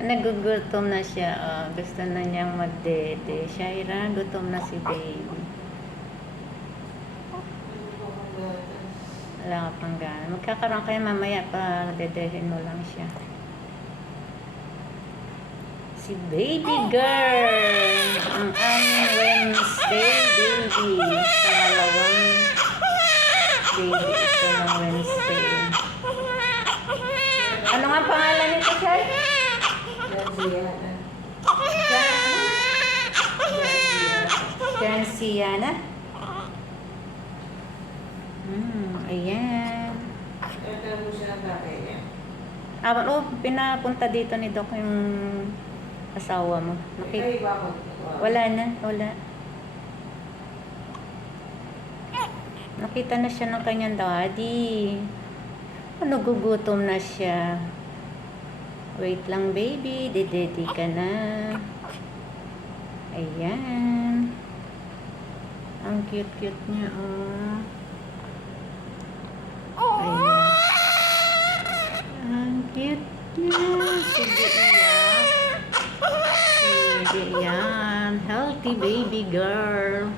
Nagugutom na siya. Oh. Gusto na niyang magdede. Shaira, gutom na si baby. Wala ka pang gana. Magkakaroon kayo mamaya pa dedehin mo lang siya. Si baby girl. Ang aming Wednesday baby. Pangalawang baby ito ng Wednesday. Ano nga pangalan nito, Chay? Jansiana. Ayan. Ito mo siya ang tatay niya. Pinapunta dito ni Doc yung asawa mo. Ay, bakit? Wala na, wala. Nakita na siya ng kanyang daddy. Nagugutom na siya. Wait lang, baby. Dededi ka na. Ayan. Ang cute-cute niya, oh. Ayan. Ang cute niya. Sige, iyan. Sige, iyan. Healthy baby girl.